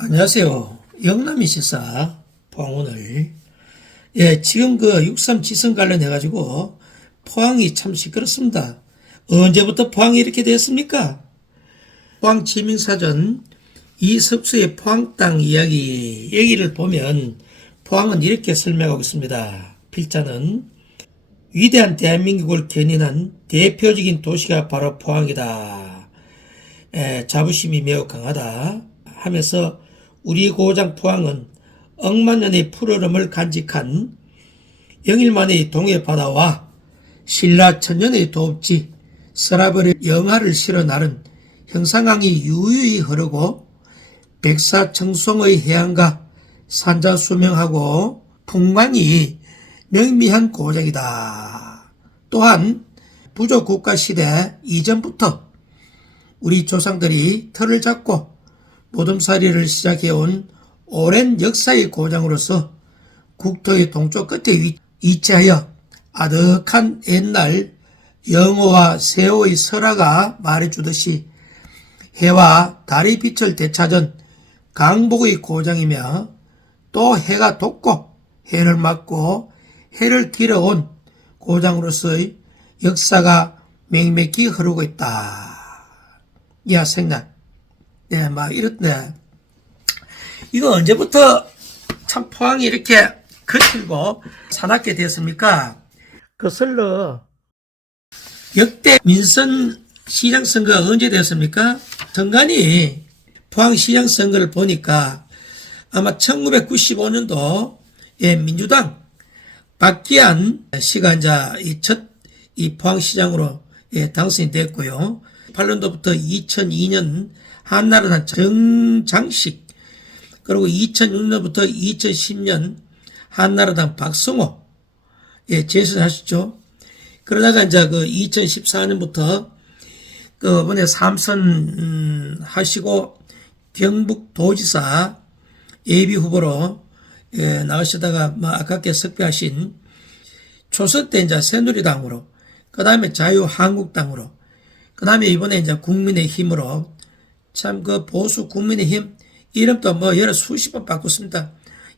안녕하세요. 영남이 시사 포항오늘. 지금 그 6.3 지선 관련해가지고 포항이 참 시끄럽습니다. 언제부터 포항이 이렇게 됐습니까? 포항 지명사전 이석수의 포항 땅 이야기, 얘기를 보면 포항은 이렇게 설명하고 있습니다. 필자는 위대한 대한민국을 견인한 대표적인 도시가 바로 포항이다. 자부심이 매우 강하다 하면서 우리 고장 포항은 억만 년의 푸르름을 간직한 영일만의 동해 바다와 신라 천년의 도읍지 서라벌의 영하를 실어 나른 형상강이 유유히 흐르고 백사청송의 해안과 산자수명하고 풍광이 명미한 고장이다. 또한 부족국가 시대 이전부터 우리 조상들이 터를 잡고 보듬살이를 시작해온 오랜 역사의 고장으로서 국토의 동쪽 끝에 위치하여 아득한 옛날 영호와 세호의 설화가 말해주듯이 해와 달의 빛을 되찾은 강복의 고장이며 또 해가 돋고 해를 맞고 해를 길어온 고장으로서의 역사가 맹맥히 흐르고 있다. 야, 생각. 막 이렇네. 이거 언제부터 참 포항이 이렇게 거칠고 사납게 됐습니까? 거슬러 역대 민선 시장 선거가 언제 됐습니까? 정관이 포항 시장 선거를 보니까 아마 1995년도 민주당 박기안 씨가 이제 이 포항 시장으로 당선이 됐고요. 8년도부터 2002년 한나라당 정장식, 그리고 2006년부터 2010년 한나라당 박성호 재선하셨죠. 그러다가 이제 그 2014년부터 그 이번에 삼선 하시고 경북도지사 예비 후보로 나오시다가 아깝게 석패하신 초선 때 이제 새누리당으로, 그 다음에 자유한국당으로, 그 다음에 이번에 이제 국민의힘으로, 참 그 보수 국민의힘 이름도 여러 수십 번 바꿨습니다.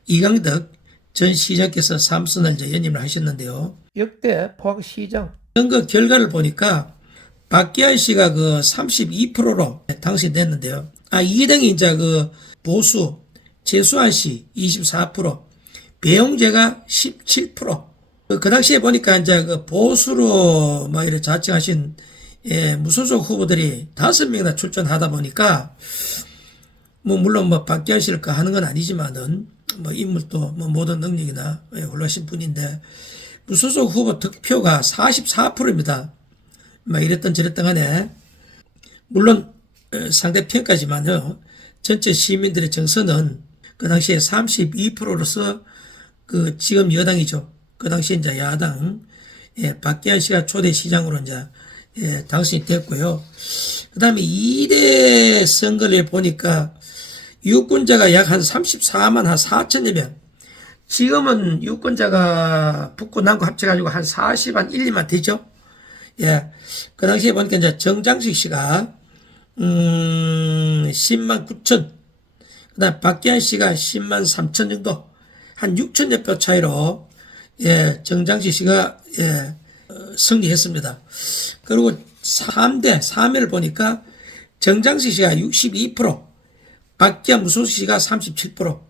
이강덕 전 시장께서 삼선을 이제 연임을 하셨는데요. 역대 포항시장 선거 결과를 보니까 박기안 씨가 그 32%로 당선됐는데요. 2등이 이제 그 보수 최수환 씨 24%, 배용재가 17%. 그 당시에 보니까 이제 그 보수로 이렇게 자청하신 무소속 후보들이 5명이나 출전하다 보니까 물론 박기안 씨를 하는 건 아니지만은 인물도 모든 능력이나 훌륭하신 분인데 무소속 후보 득표가 44%입니다. 이랬던 저랬던 간에 물론 상대편까지만요. 전체 시민들의 정서는 그 당시에 32%로서 그 지금 여당이죠. 그 당시에 이제 야당 박기안 씨가 초대 시장으로 이제 당선이 됐고요. 그 다음에 2대 선거를 보니까 유권자가 약 한 34만 한 4천여 명. 지금은 유권자가 붙고 남고 합쳐가지고 한 40한 1, 2만 되죠. 그 당시에 보니까 이제 정장식 씨가 10만 9천. 그 다음 박기안 씨가 10만 3천 정도. 한 6천여 표 차이로 정장식 씨가 승리했습니다. 그리고 3회를 보니까 정장식 씨가 62%, 박기안 무소속 씨가 37%,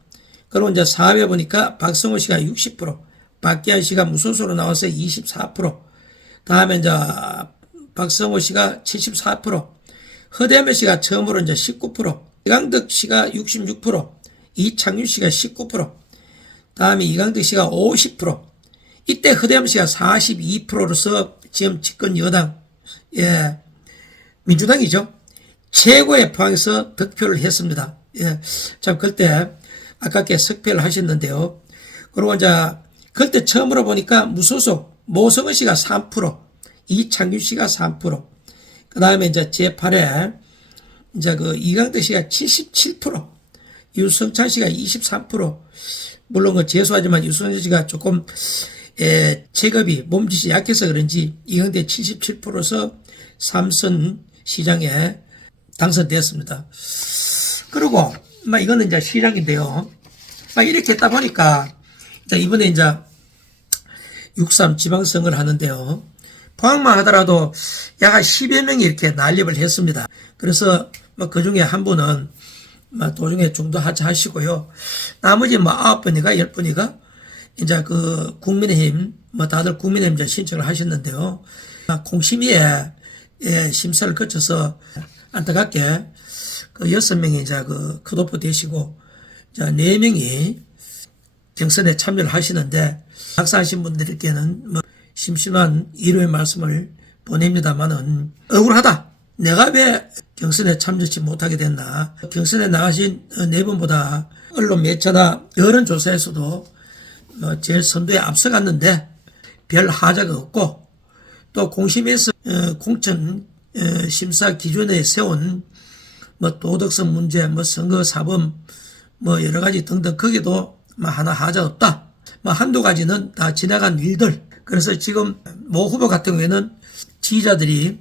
그리고 이제 4회 보니까 박성호 씨가 60%, 박기안 씨가 무소속으로 나와서 24%, 다음에 이제 박성호 씨가 74%, 허대면 씨가 처음으로 이제 19%, 이강덕 씨가 66%, 이창윤 씨가 19%, 다음에 이강덕 씨가 50%, 이때 허대면 씨가 42%로서 지금 집권 여당, 민주당이죠. 최고의 포항에서 득표를 했습니다. 참, 그때 아깝게 석패를 하셨는데요. 그리고 이제, 그때 처음으로 보니까 무소속, 모성은 씨가 3%, 이창균 씨가 3%, 그 다음에 이제 제8회, 이제 그 이강덕 씨가 77%, 유성찬 씨가 23%, 물론 그 재수하지만 유성찬 씨가 조금, 체급이 몸짓이 약해서 그런지 이강덕 77%서 삼선 시장에 당선되었습니다. 그리고 이거는 이제 시장인데요. 이렇게 했다 보니까, 이번에 이제 6.3 지방선거를 하는데요. 포항만 하더라도 약 10여 명이 이렇게 난립을 했습니다. 그래서 그 중에 한 분은 도중에 중도하시고요. 나머지 9분이가 10분이가 이제 그 국민의힘 다들 국민의힘 이제 신청을 하셨는데요. 공심위에 심사를 거쳐서 안타깝게 그 6명이 이제 그 컷오프 되시고 이제 4명이 경선에 참여를 하시는데 낙사하신 분들께는 심심한 위로의 말씀을 보냅니다만은 억울하다. 내가 왜 경선에 참여치 못하게 됐나. 경선에 나가신 4분보다 언론 매체나 여론조사에서도 제일 선두에 앞서갔는데 별 하자가 없고 또 공심에서 공천 심사 기준에 세운 도덕성 문제, 선거사범 여러 가지 등등 거기도 하나 하자 없다. 한두 가지는 다 지나간 일들. 그래서 지금 모 후보 같은 경우에는 지지자들이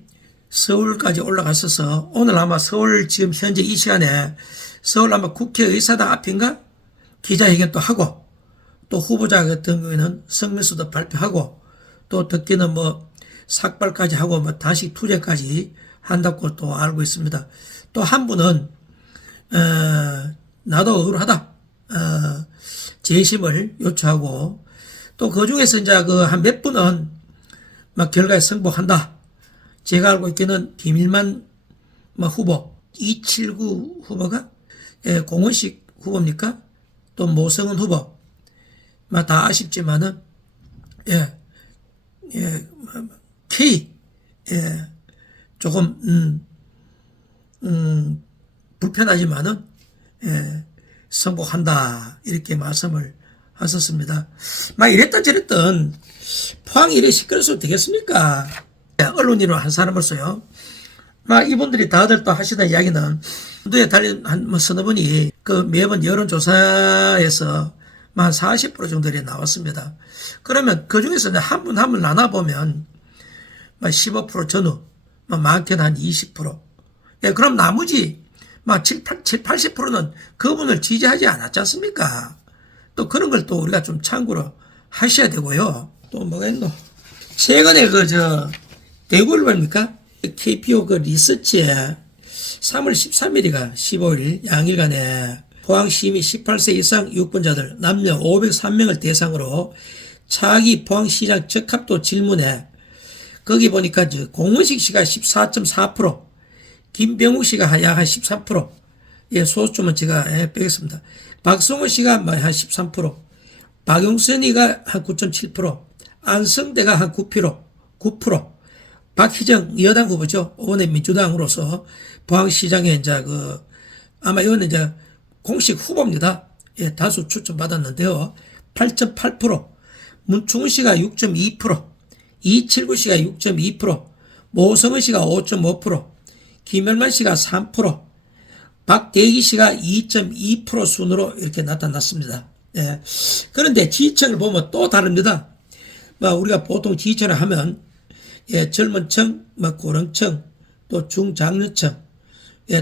서울까지 올라갔어서 오늘 아마 서울 지금 현재 이 시간에 서울 아마 국회의사당 앞인가 기자회견도 하고 또 후보자 같은 경우에는 성명서도 발표하고 또 듣기는 삭발까지 하고 단식 투쟁까지 한다고 또 알고 있습니다. 또 한 분은 나도 억울하다. 재심을 요청하고 또 그 중에서 이제 그 한 몇 분은 결과에 승복한다. 제가 알고 있기는 김일만 후보, 279 후보가 공원식 후보입니까? 또 모성은 후보. 다 아쉽지만은 K 조금 불편하지만은 승복한다 이렇게 말씀을 하셨습니다. 이랬던 저랬던 포항이 이래 시끄러워서 되겠습니까? 언론인으로 한 사람으로서요. 이분들이 다들 또 하시던 이야기는 선두에 달린 한 서너 분이 그 매번 여론조사에서 한 40% 정도에 나왔습니다. 그러면 그 중에서 한 분 한 분 나눠보면 15% 전후, 많게는 한 20%. 그럼 나머지 80%는 그분을 지지하지 않았지 않습니까? 또 그런 걸 또 우리가 좀 참고로 하셔야 되고요. 또 뭐가 있노? 최근에 대구일보입니까? KPO 리서치에 3월 13일이가 15일 양일간에 포항시민 18세 이상 유권자들 남녀 503명을 대상으로 차기 포항시장 적합도 질문에 거기 보니까 공원식 씨가 14.4%, 김병욱 씨가 약 한 13%, 소수점은 제가 빼겠습니다. 박성호 씨가 한 13%, 박용선이가 한 9.7%, 안성대가 한 9%, 박희정 여당 후보죠. 이번에 민주당으로서 포항시장에 이제 아마 이거는 이제 공식 후보입니다. 다수 추천받았는데요. 8.8%, 문충은 씨가 6.2%, 279 씨가 6.2%, 모성은 씨가 5.5%, 김열만 씨가 3%, 박대기 씨가 2.2% 순으로 이렇게 나타났습니다. 그런데 지지층을 보면 또 다릅니다. 우리가 보통 지지층을 하면 젊은 층, 고령층, 또 중장년층,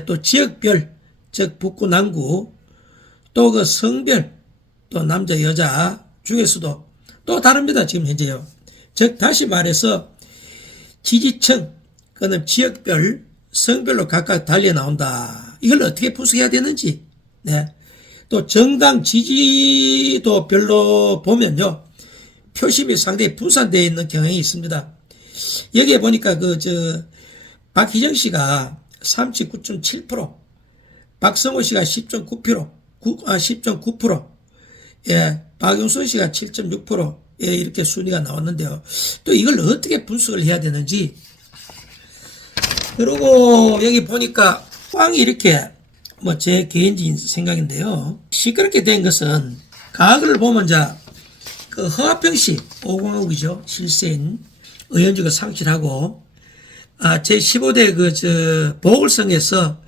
또 지역별, 즉 북구 남구, 또 그 성별, 또 남자 여자 중에서도 또 다릅니다. 지금 현재요. 즉 다시 말해서 지지층, 그는 지역별, 성별로 각각 달려 나온다. 이걸 어떻게 분석해야 되는지. 또 정당 지지도별로 보면요, 표심이 상당히 분산되어 있는 경향이 있습니다. 여기에 보니까 박희정 씨가 39.7%, 박성호 씨가 10.9%, 박용선 씨가 7.6%, 이렇게 순위가 나왔는데요. 또 이걸 어떻게 분석을 해야 되는지. 그리고 여기 보니까 포항이 이렇게 제 개인적인 생각인데요. 시끄럽게 된 것은 과거를 보면 허화평 씨 5공화국이죠. 실세인 의원직을 상실하고 제15대 보궐선에서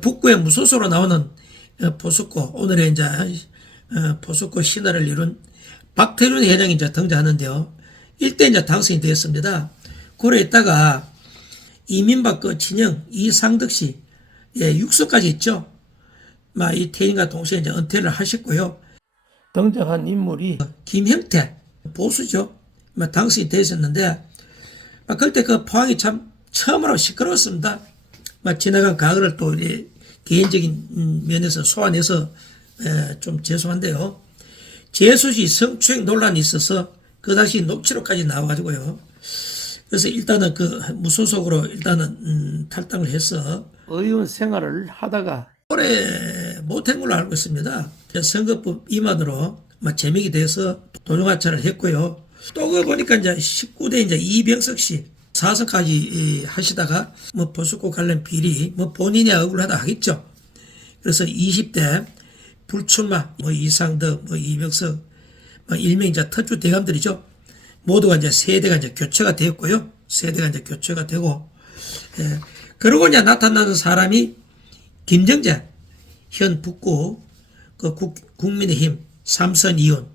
북구의 무소속으로 나오는 보수코, 오늘의 이제 보수코 신화를 이룬 박태륜 회장이 이제 등장하는데요. 이때 이제 당선이 되었습니다. 고려 있다가 이민박 친형 이상덕 씨, 육수까지 있죠. 이 퇴임과 동시에 이제 은퇴를 하셨고요. 등장한 인물이 김형태 보수죠. 당시 되셨는데 그때 그 포항이 참 처음으로 시끄러웠습니다. 지나간 과거를 또 개인적인 면에서 소환해서 좀 죄송한데요. 제수시 성추행 논란이 있어서 그 당시 녹취록까지 나와가지고요. 그래서 일단은 그 무소속으로 일단은 탈당을 해서 의원 생활을 하다가 오래 못한 걸로 알고 있습니다. 선거법 위반으로 제명이 돼서 도중하차를 했고요. 또 그 보니까 이제 19대 이제 이병석 씨 사선까지 하시다가 보수고 관련 비리 본인이 억울하다 하겠죠. 그래서 20대 불출마 이상덕 이병석 일명 이제特주 대감들이죠. 모두가 이제 세대가 이제 교체가 되었고요. 세대가 이제 교체가 되고 그러고 이제 나타나는 사람이 김정재 현 북구 그 국민의힘 삼선 의원.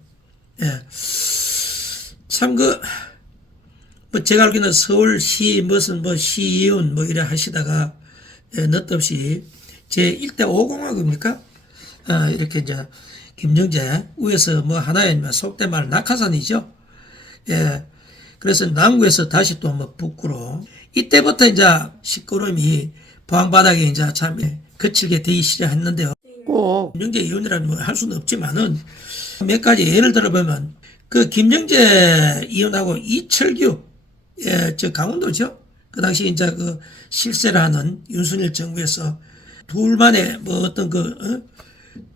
참 제가 알기로는 서울시 무슨 시의원 이래 하시다가 느닷없이 제 1대 5공화국입니까? 이렇게 이제 김정재 위에서 하나의 속된 말 낙하산이죠. 그래서 남구에서 다시 또 북구로 이때부터 이제 시끄러움이 포항바닥에 이제 참 거칠게 되기 시작했는데요. 꼭 김정재 의원이라는 할 수는 없지만은 몇 가지 예를 들어보면 그 김정재 의원하고 이철규 저 강원도죠. 그 당시 이제 그 실세를 하는 윤석열 정부에서 둘만의 어떤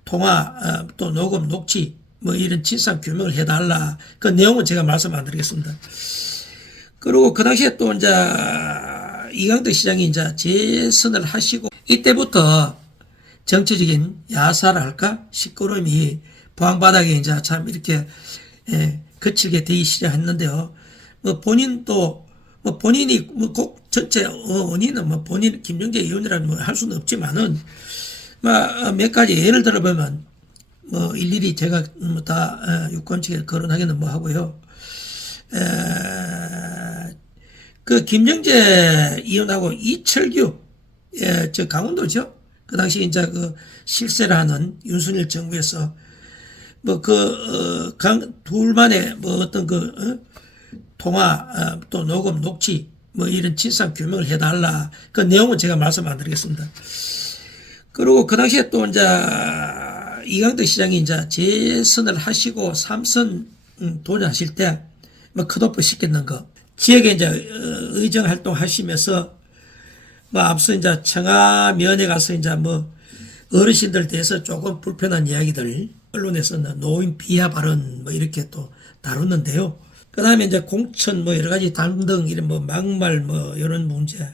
통화 또 녹음 녹취 이런 진상 규명을 해달라. 그 내용은 제가 말씀 안 드리겠습니다. 그리고 그 당시에 또 이제 이강덕 시장이 이제 재선을 하시고 이때부터 정치적인 야사를 할까 시끄러움이 포항바닥에 이제 참 이렇게 거칠게 되기 시작했는데요. 본인도 본인이 꼭 전체 원인은 본인 김정재 의원이라는 할 수는 없지만은 몇 가지 예를 들어보면 일일이 제가 다 유권 측에 거론하기는 하고요. 그 김정재 의원하고 이철규 저 강원도죠. 그 당시 이제 그 실세를 하는 윤석열 정부에서 둘만의 어떤 통화 또 녹음 녹취 이런 진상 규명을 해달라. 그 내용은 제가 말씀 안 드리겠습니다. 그리고 그 당시에 또 이제 이강덕 시장이 이제 재선을 하시고 3선 도전하실 때 컷오프 시켰는 거 지역에 이제 의정 활동 하시면서 앞서 이제 청와면에 가서 이제 어르신들 대해서 조금 불편한 이야기들 언론에서는 노인 비하 발언 이렇게 또 다뤘는데요. 그 다음에 이제 공천 여러 가지 당등 이런 막말 이런 문제.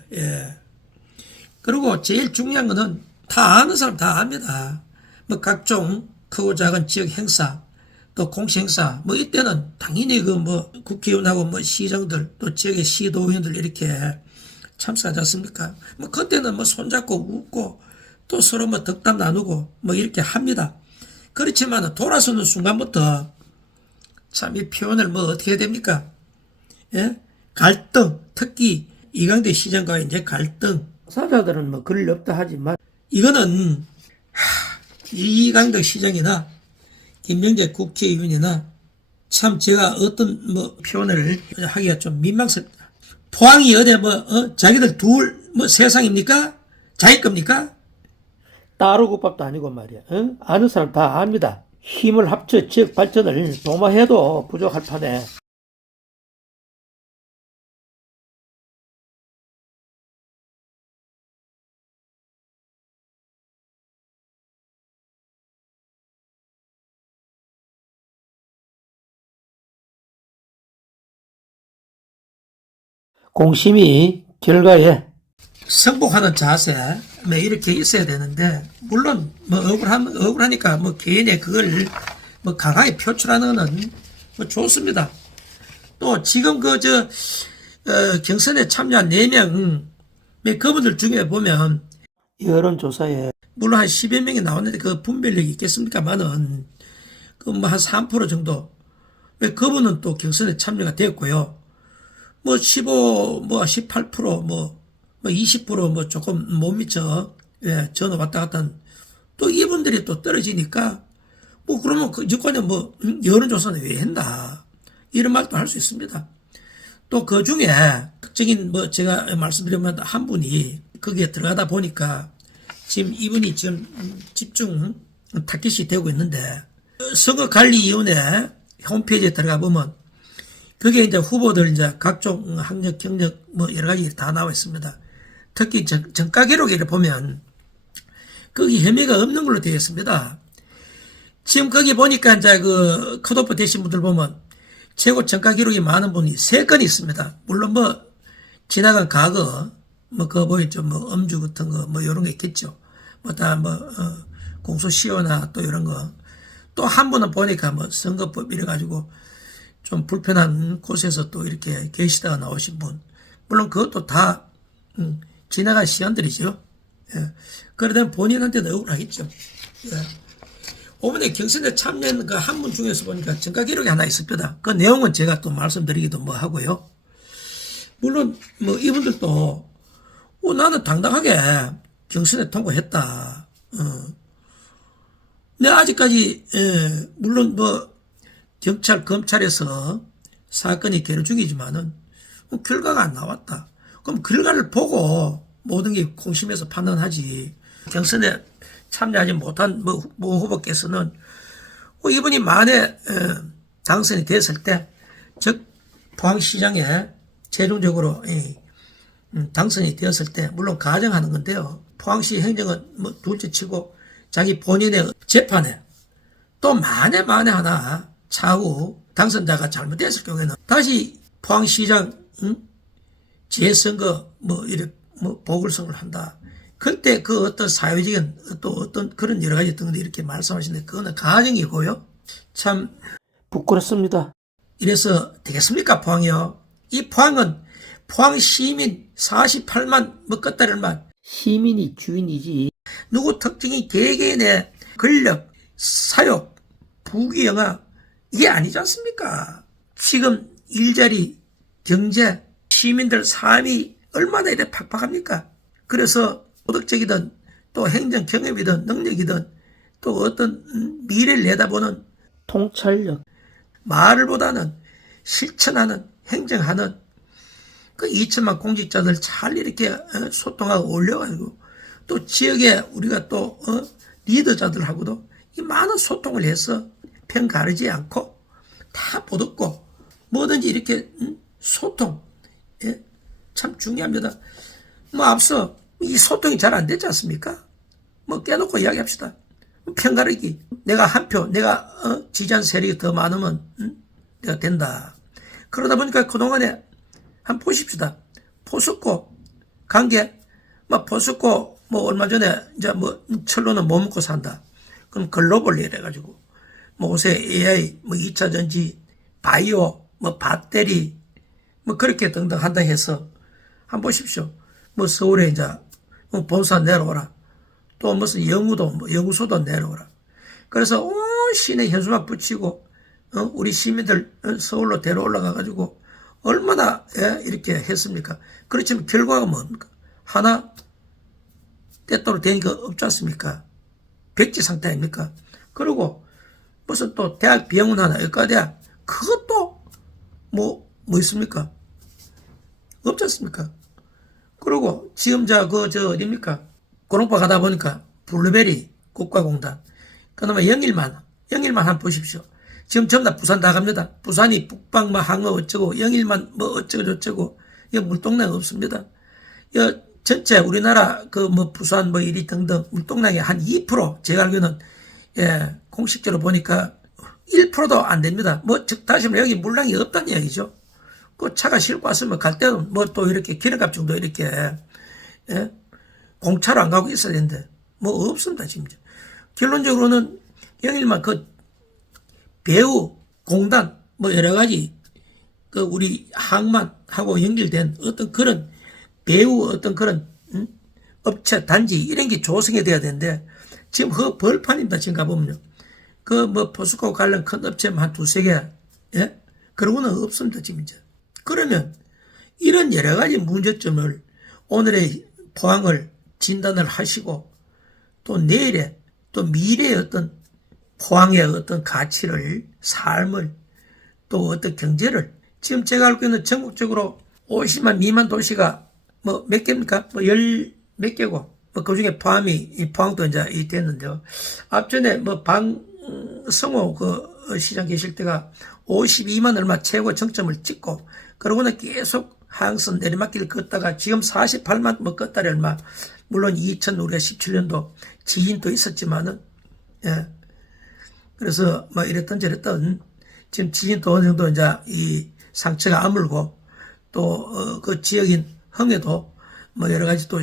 그리고 제일 중요한 거는 다 아는 사람 다 압니다. 각종 크고 작은 지역 행사 또 공시 행사 이때는 당연히 국회의원하고 시정들 또 지역의 시도의원들 이렇게 참석하지 않습니까? 그때는 손잡고 웃고 또 서로 덕담 나누고 이렇게 합니다. 그렇지만 돌아서는 순간부터 참 이 표현을 어떻게 해야 됩니까? 갈등, 특히 이강대 시장과의 이제 갈등. 사자들은 그럴 없다 하지만 이거는 이강덕 시장이나 김정재 국회의원이나 참 제가 어떤 표현을 하기가 좀 민망스럽다. 포항이 어디 자기들 둘 세상입니까? 자기 겁니까? 따로 국밥도 아니고 말이야. 아는 사람 다 압니다. 힘을 합쳐 지역 발전을 도모해도 부족할 판에 공심이 결과에 승복하는 자세 이렇게 있어야 되는데 물론 억울하니까 개인의 그걸 강하게 표출하는 거는 좋습니다. 또 지금 경선에 참여한 4명 그분들 중에 보면 여론조사에 물론 한 10여 명이 나왔는데 그 분별력이 있겠습니까만은 한 3% 정도 그분은 또 경선에 참여가 되었고요. 15, 18%, 20% 조금 못 미쳐. 저는 왔다 갔다 한 또 이분들이 또 떨어지니까 뭐 그러면 그 여권에 뭐 여론조사는 왜 했나 이런 말도 할 수 있습니다. 또 그 중에 특정인 뭐 제가 말씀드리면 한 분이 거기에 들어가다 보니까 지금 이분이 지금 집중 타깃이 되고 있는데 선거관리위원회 홈페이지에 들어가 보면 그게 이제 후보들 이제 각종 학력, 경력 뭐 여러 가지 다 나와 있습니다. 특히 정가 기록에 보면 거기 혐의가 없는 걸로 되어 있습니다. 지금 거기 보니까 이제 그 컷오프 되신 분들 보면 최고 정가 기록이 많은 분이 3건 있습니다. 물론 뭐 지나간 과거 뭐 그거 보이죠. 뭐 음주 같은 거 뭐 이런 거 있겠죠. 뭐 다 뭐 공소시효나 또 이런 거. 또 한 분은 보니까 뭐 선거법 이래 가지고 좀 불편한 곳에서 또 이렇게 계시다가 나오신 분. 물론 그것도 다 지나간 시간들이죠. 예. 그러다 본인한테도 억울하겠죠. 예. 이번에 경선에 참여한 그 한 분 중에서 보니까 정가 기록이 하나 있습니다. 그 내용은 제가 또 말씀드리기도 뭐 하고요. 물론 뭐 이분들도 나는 당당하게 경선에 통과했다. 내가 아직까지 물론 뭐 경찰 검찰에서 사건이 계류 중이지만은 결과가 안 나왔다. 그럼 결과를 보고 모든 게 공심해서 판단하지. 경선에 참여하지 못한 뭐 후보께서는 이분이 만에 당선이 됐을 때, 즉 포항시장에 최종적으로 당선이 되었을 때 물론 가정하는 건데요. 포항시 행정은 뭐 둘째치고 자기 본인의 재판에 또 만에 하나 차후 당선자가 잘못됐을 경우에는 다시 포항시장 재선거 뭐 이렇게 뭐 보궐선거를 한다. 그때 그 어떤 사회적인 또 어떤 그런 여러 가지 등등 이렇게 말씀하시는데 그거는 가정이고요. 참 부끄럽습니다. 이래서 되겠습니까 포항이요? 이 포항은 포항 시민 48만 뭐 끝다리만 시민이 주인이지 누구 특정인 개개인의 권력, 사욕, 부귀영화 이게 아니지 않습니까? 지금 일자리, 경제, 시민들 삶이 얼마나 이래 팍팍합니까? 그래서 도덕적이든 또 행정 경험이든 능력이든 또 어떤 미래를 내다보는 통찰력, 말을 보다는 실천하는 행정하는 그 2천만 공직자들 잘 이렇게 소통하고 올려가지고 또 지역에 우리가 또 리더자들하고도 이 많은 소통을 해서 편 가르지 않고 다 보듬고 뭐든지 이렇게 소통 참 중요합니다. 뭐 앞서 이 소통이 잘 안 되지 않습니까? 뭐 깨놓고 이야기합시다. 편가르기. 내가 한 표, 내가 지지한 세력이 더 많으면 내가 된다. 그러다 보니까 그동안에 한번 보십시다. 포스코 관계, 뭐 포스코 뭐 얼마 전에 이제 뭐 철로는 못 먹고 산다. 그럼 글로벌 이래가지고 뭐 요새 AI, 뭐 2차 전지, 바이오, 뭐 배터리, 뭐 그렇게 등등 한다 해서 한번 보십시오. 뭐 서울에 이제 본사 내려오라. 또 무슨 연구소도 내려오라. 그래서 온 시내 현수막 붙이고 우리 시민들 서울로 데려올라가 가지고 얼마나 이렇게 했습니까? 그렇지만 결과가 뭡니까? 하나 때때로 되니까 없지 않습니까? 백지 상태 아닙니까? 그리고 무슨 또 대학 비용은 하나 의과대학 그것도 뭐 있습니까? 없지 않습니까? 그리고 지금 어딥니까? 고롱파 가다 보니까 블루베리 국가공단 그나마 영일만 한번 보십시오. 지금 전부 다 부산 다 갑니다. 부산이 북방 뭐 항모 어쩌고 영일만 뭐 어쩌고 저쩌고 이거 물동량 없습니다. 이 전체 우리나라 그 뭐 부산 뭐 이리 등등 물동량의 한 2% 제가 알기로는 공식적으로 보니까 1%도 안 됩니다. 뭐 즉 다시 말해 여기 물량이 없다는 이야기죠. 그 차가 싣고 왔으면 갈 때는 뭐 또 이렇게 기름값 정도 이렇게 공차로 안 가고 있어야 되는데 뭐 없습니다 지금. 결론적으로는 영일만 그 배우 공단 뭐 여러 가지 그 우리 항만하고 연결된 어떤 그런 배우 어떤 그런 업체 단지 이런 게 조성이 돼야 되는데 지금 그 벌판입니다. 지금 가보면요. 그 뭐 포스코 관련 큰 업체만 한 두세 개 그러고는 없습니다 지금 이제. 그러면 이런 여러 가지 문제점을 오늘의 포항을 진단을 하시고 또 내일에 또 미래의 어떤 포항의 어떤 가치를, 삶을, 또 어떤 경제를, 지금 제가 알고 있는 전국적으로 50만 미만 도시가 뭐 몇 개입니까? 뭐 열 몇 개고, 뭐 그 중에 포항도 이제 됐는데요. 앞전에 뭐 성호 그 시장 계실 때가 52만 얼마 최고 정점을 찍고, 그러고는 계속 하향선 내리막길을 걷다가 지금 48만 뭐 걷다리 얼마, 물론 우리가 2017년도 지진도 있었지만은, 예. 그래서 뭐 이랬던 저랬던, 지금 지진도 어느 정도 이제 이 상처가 아물고, 또 그 지역인 흥에도 뭐 여러 가지 또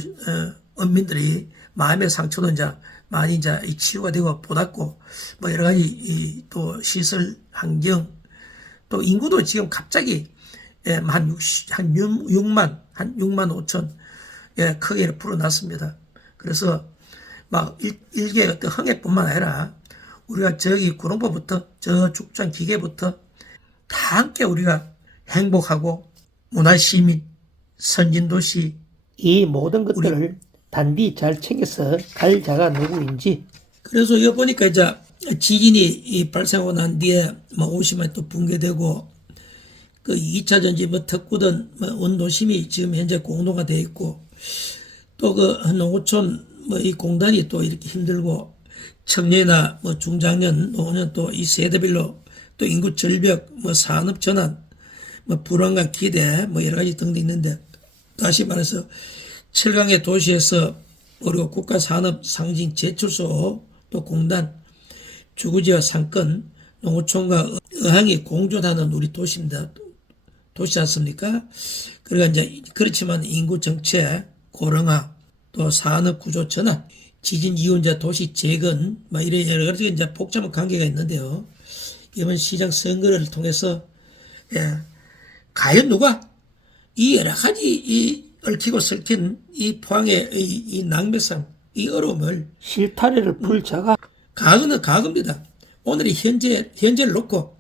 언민들이 마음의 상처도 이제 많이 이제 치유가 되고 보답고, 뭐 여러 가지 또 시설 환경, 또 인구도 지금 갑자기 한 6만 5천 크게 불어났습니다. 그래서 막 일개 어떤 흥해뿐만 아니라 우리가 저기 구룡포부터 저 죽전 기계부터 다 함께 우리가 행복하고 문화시민, 선진도시, 이 모든 것들을 단디 잘 챙겨서 갈 자가 누구인지. 그래서 여기 보니까 이제 지진이 발생하고 난 뒤에 뭐 50만이 또 붕괴되고, 그 2차 전지 뭐 특구든 뭐 원도심이 지금 현재 공동화 되어 있고, 또 그 농어촌 뭐 이 공단이 또 이렇게 힘들고, 청년이나 뭐 중장년, 노년 또 이 세대별로 또 인구 절벽, 뭐 산업 전환, 뭐 불안과 기대, 뭐 여러 가지 등등 있는데, 다시 말해서 7강의 도시에서 그리고 국가 산업 상징 제출소, 또 공단, 주거지와 상권, 농어촌과 어항이 공존하는 우리 도시입니다. 도시지 않습니까? 그러니까 이제 그렇지만 인구 정체, 고령화, 또 산업 구조 전환, 지진 이후자 도시 재건, 뭐 이런 여러 가지 이제 복잡한 관계가 있는데요. 이번 시장 선거를 통해서 과연 누가 이 여러 가지 이 얽히고 설킨 이 포항의 이 낭매상, 이 어려움을 실타래를 풀 자가, 과거는 과거입니다. 오늘이 현재를 놓고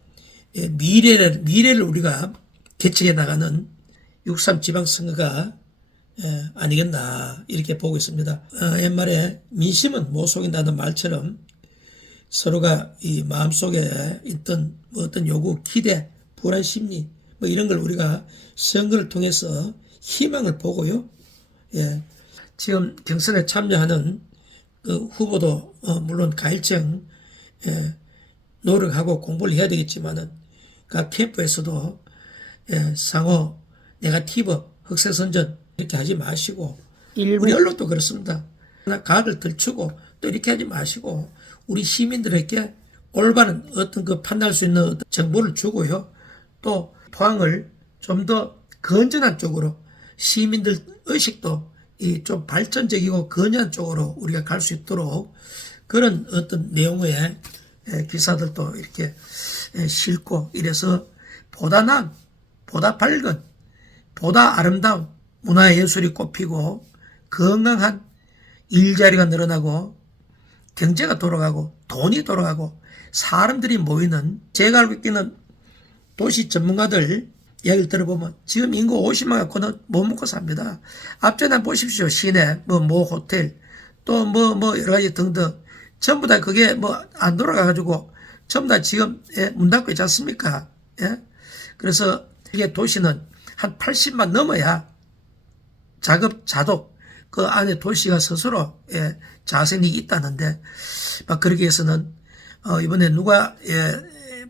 미래를 우리가 개척해 나가는 6.3 지방선거가 아니겠나 이렇게 보고 있습니다. 옛말에 민심은 못 속인다는 말처럼 서로가 이 마음속에 있던 어떤 요구, 기대, 불안 심리 뭐 이런 걸 우리가 선거를 통해서 희망을 보고요. 지금 경선에 참여하는 그 후보도 물론 가일청 노력하고 공부를 해야 되겠지만은 각 캠프에서도 상호 네거티브 흑색선전 이렇게 하지 마시고, 우리 언론도 그렇습니다. 각을 들추고 또 이렇게 하지 마시고 우리 시민들에게 올바른 어떤 그 판단할 수 있는 어떤 정보를 주고요. 또 포항을 좀 더 건전한 쪽으로, 시민들 의식도 이 좀 발전적이고 건전한 쪽으로 우리가 갈 수 있도록 그런 어떤 내용의 기사들도 이렇게 싣고, 이래서 보다 나은, 보다 밝은, 보다 아름다운 문화예술이 꼽히고 건강한 일자리가 늘어나고 경제가 돌아가고 돈이 돌아가고 사람들이 모이는, 제가 알고 있기는 도시 전문가들 이야기를 들어보면 지금 인구 50만 갖고는 못 먹고 삽니다. 앞전에 보십시오. 시내 뭐 호텔 또 뭐 여러 가지 등등 전부 다 그게 뭐 안 돌아가가지고 전부 다 지금 문 닫고 있지 않습니까? 그래서 이게 도시는 한 80만 넘어야 자급자족 그 안에 도시가 스스로 자생력이 있다는데, 막 그러기 위해서는 이번에 누가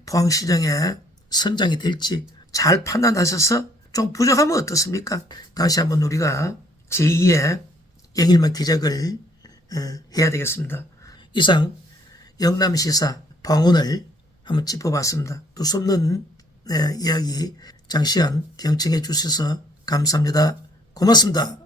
포항시장에 선장이 될지 잘 판단하셔서 좀 부족하면 어떻습니까? 다시 한번 우리가 제2의 영일만 기적을 해야 되겠습니다. 이상 영남시사 포항을 한번 짚어봤습니다. 두 수 없는 이야기 장시간 경청해 주셔서 감사합니다. 고맙습니다.